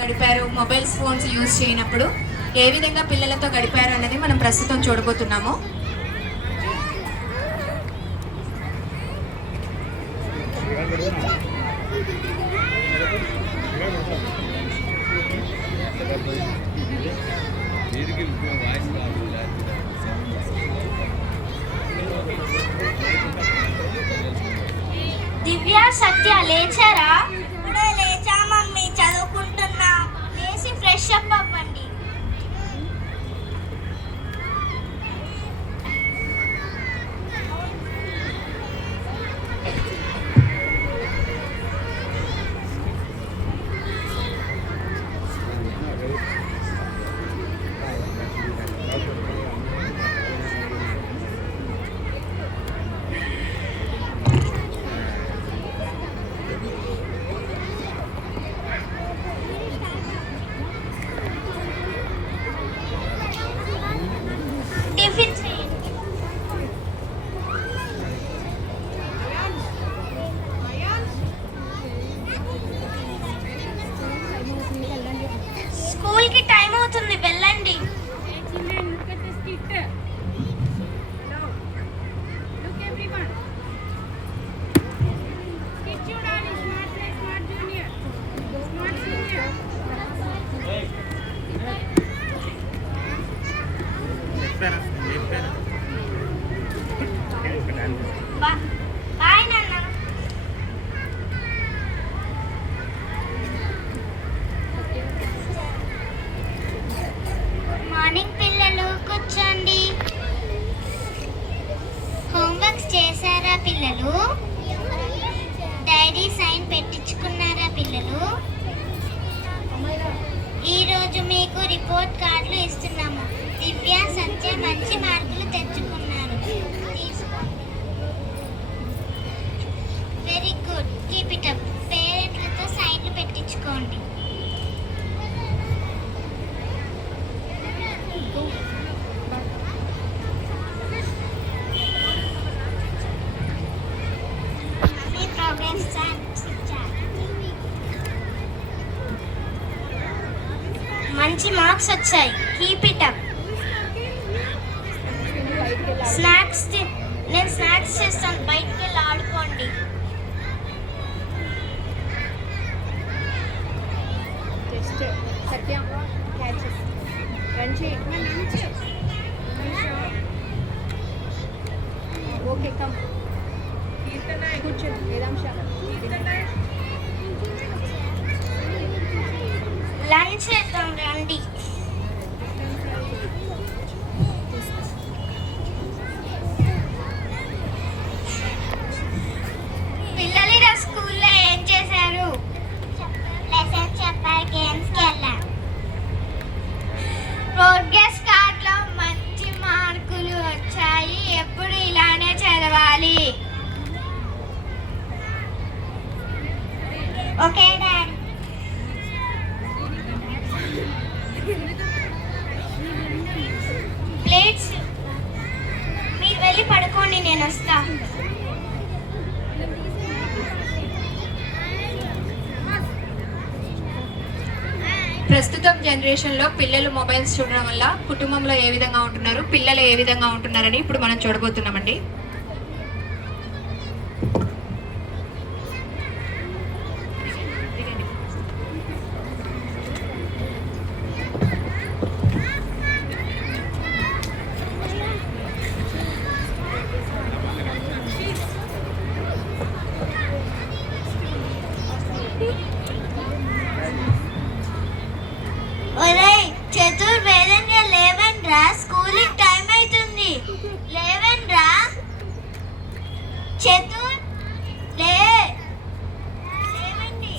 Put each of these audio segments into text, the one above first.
గడిపారు, mobiles phones use చేయనప్పుడు ఏ విధంగా పిల్లలతో గడిపారు అన్నది మనం ప్రస్తుతం చూడబోతున్నాము. దివ్య, సత్య లేచారా? ఇప్పుడే లేచా మమ్మీ, చదువుకుంటున్నా. లేచి ఫ్రెష్ అప్ అవ్వండి. టిఫిన్ చేయండి. స్కూల్ కి టైం అవుతుంది, వెళ్ళండి. బాయ్ నాన్న. మార్నింగ్ పిల్లలు, కూర్చోండి. హోంవర్క్స్ చేశారా పిల్లలు? డైరీ సైన్ పెట్టించుకున్నారా పిల్లలు? ఈరోజు మీకు రిపోర్ట్ కార్డులు ఇస్తున్నాము. దివ్య, సత్య మంచి మార్కులు తెచ్చుకున్నారు. తీసుకోండి. Very good, keep it up. పేరెంట్లతో సైన్లు పెట్టించుకోండి. మీ ప్రోగ్రెస్ చార్ట్స్ ఇచ్చారు. మంచి మార్క్స్ వచ్చాయి, కీప్ ఇట్ అప్. నేను స్నాక్స్ చేస్తాను, బయటికి వెళ్ళి ఆడుకోండి. సత్యం క్యాచ్ రన్ చేయి. Okay, come. కూర్చో వేదాంశ. లంచ్ చేద్దాం రండి. పిల్లలు ఈరోజు స్కూల్లో ఏం చేశారు? లెసన్స్ చెప్పారు, గేమ్స్కి వెళ్ళాం. ప్రోగ్రెస్ కార్డులో మంచి మార్కులు వచ్చాయి. ఎప్పుడు ఇలానే చదవాలి. Okay daddy. ప్లేట్స్ మీరు వెళ్ళి పడుకోండి, నేను వస్తా. ప్రస్తుతం జనరేషన్లో పిల్లలు మొబైల్స్ చూడడం వల్ల కుటుంబంలో ఏ విధంగా ఉంటున్నారు, పిల్లలు ఏ విధంగా ఉంటున్నారని ఇప్పుడు మనం చూడబోతున్నామండి. ఒరేయ్ చతుర్, వేదన్య లేవండ్రా, స్కూల్కి టైం అవుతుంది. లేవండ్రా చతుర్, లేవండి.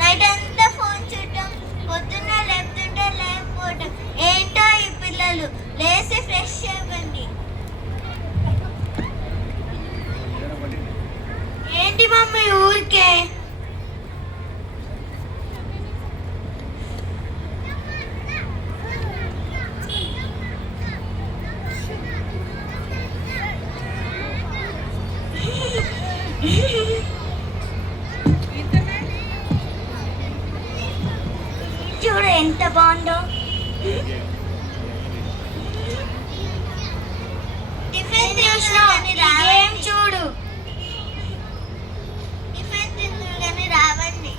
నైట్ అంతా ఫోన్ చూడటం, పొద్దున్న లేపుతుంటే లేకపోవటం. ఏంటో ఈ పిల్లలు. లేసి ఫ్రెష్ అవ్వండి. ఏంటి మమ్మీ ఊరికే? చూడు ఎంత బాగుందో. టిఫిన్ గేమ్ చూడు. టిఫిన్ తిందురు కానీ రావండి.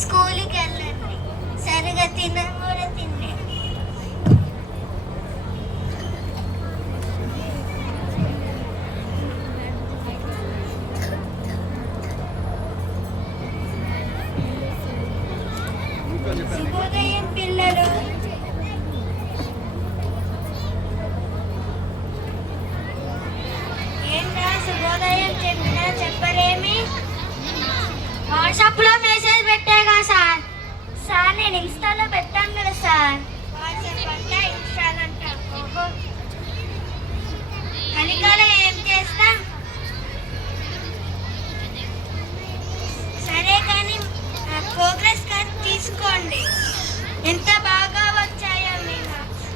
స్కూల్కి వెళ్ళండి. సరిగా తినడం కూడా తినండి. శుభోదయం పిల్లలు. ఏంటా శుభోదయం చెప్పినా చెప్పరేమి? వాట్సాప్లో మెసేజ్ పెట్టాగా సార్. సార్ నేను ఇన్స్టాలో పెట్టాను కదా సార్. వాట్సాప్ అంట ఇన్స్టాలంట. ఓహో, కలికాలం ఏం చేస్తా? సరే కానీ ప్రోగ్రెస్ కార్డ్ తీసుకోండి. ఎంత బాగా వచ్చాయో మీ మార్క్స్.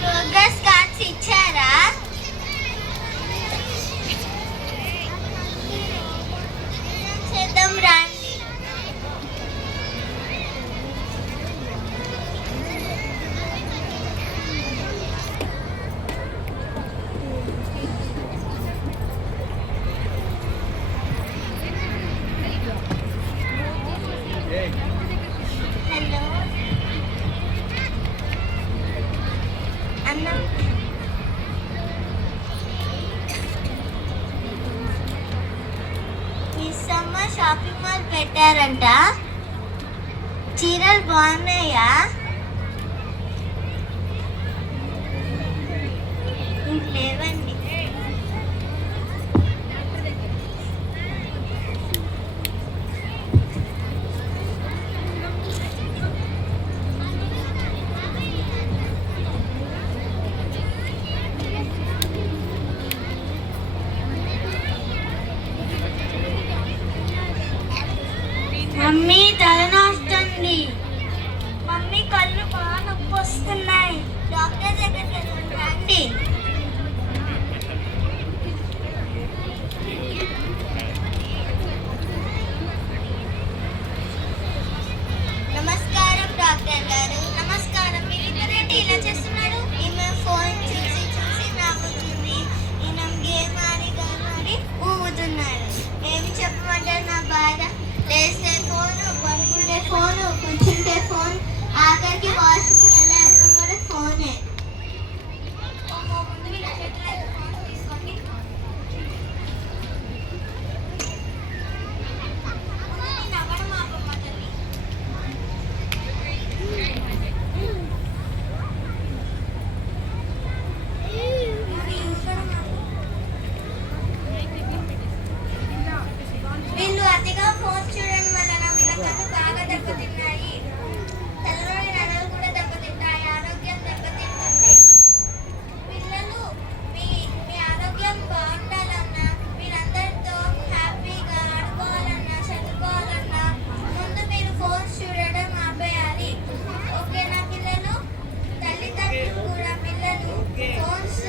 ప్రోగ్రెస్ కార్డ్స్ ఇచ్చారా? చేద్దాం రండి. హలో అన్న, ఈ సమ్మర్ షాపింగ్ మాల్ పెట్టారంట. చీరలు బాగున్నాయా? లేవండి. మమ్మీ తలనొస్తుంది. మమ్మీ కళ్ళు బాగా నొప్పి వస్తున్నాయి. డాక్టర్ దగ్గరికి రండి. నమస్కారం డాక్టర్ గారు. నమస్కారం. మీరు ఇద్దరేంటి ఇలా చేస్తున్నారు? ఈమె ఫోన్ చూసి చూసి నవ్వుతుంది. ఈయన గేమ్ ఆడి ఊగుతున్నారు. ఏమి చెప్పమంటారు నా బాధ? లేస్తే ఫోను, పడుకుంటే ఫోను, కూర్చుంటే ఫోన్, ఆఖరికి వాష్రూమ్ వెళ్ళేప్పుడు కూడా ఫోనే. ముందు వీళ్ళ చేతిలో ఫోన్ తీసుకోండి. నవ్వడం ఆపమంటుంది. వీళ్ళు అతిగా ఫోన్ చూడడం వలన వీళ్ళ కళ్ళు బాగా దెబ్బతిన్నాయి. తలలోని నరాలు కూడా దెబ్బతింటాయి. ఆరోగ్యం దెబ్బతింటుంది. పిల్లలు మీ మీ ఆరోగ్యం బాగుండాలన్నా, మీరందరితో హ్యాపీగా ఆడుకోవాలన్నా, చదువుకోవాలన్నా ముందు మీరు ఫోన్స్ చూడడం ఆపేయాలి. ఓకేనా పిల్లలు? తల్లిదండ్రులు కూడా పిల్లలు ఫోన్స్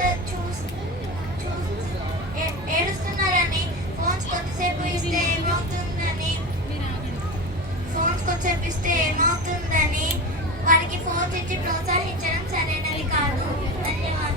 ఏడుస్తున్నారని ఫోన్స్ కొద్దిసేపు ఇస్తే ఏమవుతుందని వారికి ఫోన్స్ ఇచ్చి ప్రోత్సహించడం సరైనది కాదు. ధన్యవాదాలు.